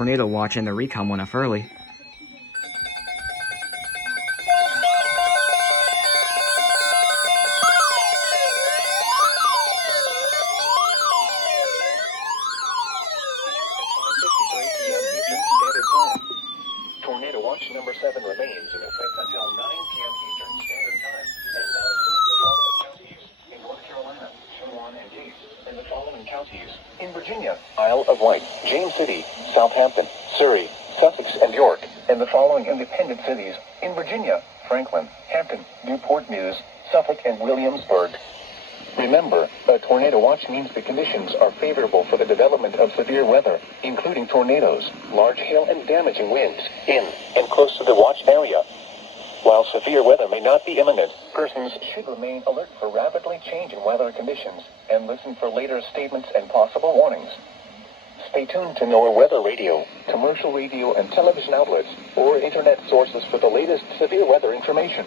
tornado watch and the recon went off early. Tornado watch number 7 remains in effect until 9 p.m. Eastern Standard Time, and now includes the following counties in North Carolina, Chilliwack and Gates, and the following counties in Virginia: Isle of Wight, James City, Southampton, Surrey, Sussex, and York, and the following independent cities in Virginia: Franklin, Hampton, Newport News, Suffolk, and Williamsburg. Remember, a tornado watch means the conditions are favorable for the development of severe weather, including tornadoes, large hail, and damaging winds in and close to the watch area. While severe weather may not be imminent, persons should remain alert for rapidly changing weather conditions and listen for later statements and possible warnings. Stay tuned to NOAA Weather Radio, commercial radio and television outlets, or internet sources for the latest severe weather information.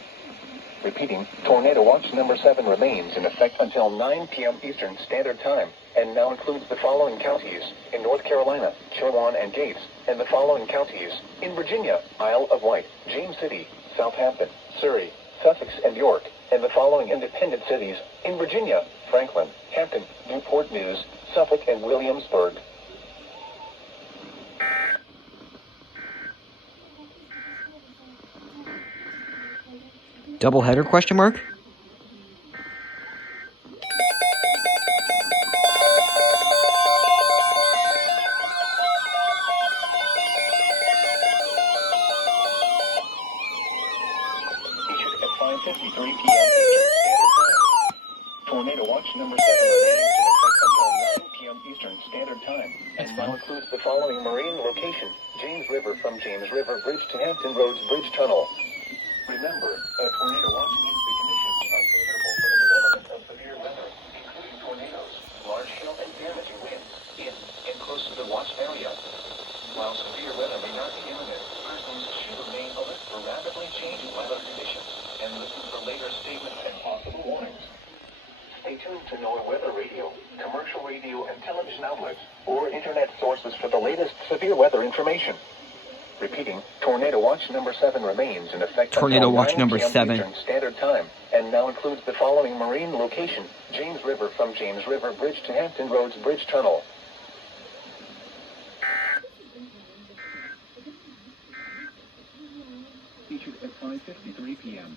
Repeating, tornado watch number 7 remains in effect until 9 p.m. Eastern Standard Time, and now includes the following counties in North Carolina, Chilliwack and Gates, and the following counties in Virginia: Isle of Wight, James City, Southampton, Surrey, Sussex, and York, and the following independent cities in Virginia: Franklin, Hampton, Newport News, Suffolk, and Williamsburg. Doubleheader question mark? Issued at 5:53 p.m. Eastern Standard Time. Tornado watch number 7 remains in effect until 9 p.m. Eastern Standard Time, and now includes the following marine location: James River from James River Bridge to Hampton Roads Bridge Tunnel. Remember, a tornado watch means the conditions are favorable for the development of severe weather, including tornadoes, large hail, and damaging winds in and close to the watch area. While severe weather may not be imminent, persons should remain alert for rapidly changing weather conditions and listen for later statements and possible warnings. Stay tuned to NOAA Weather Radio, commercial radio and television outlets, or internet sources for the latest severe weather information. Repeating, tornado watch number 7 remains in effect Tornado until watch 9 number p.m. 7. Eastern Standard Time, and now includes the following marine location: James River from James River Bridge to Hampton Roads Bridge Tunnel. Featured at 5:53 p.m.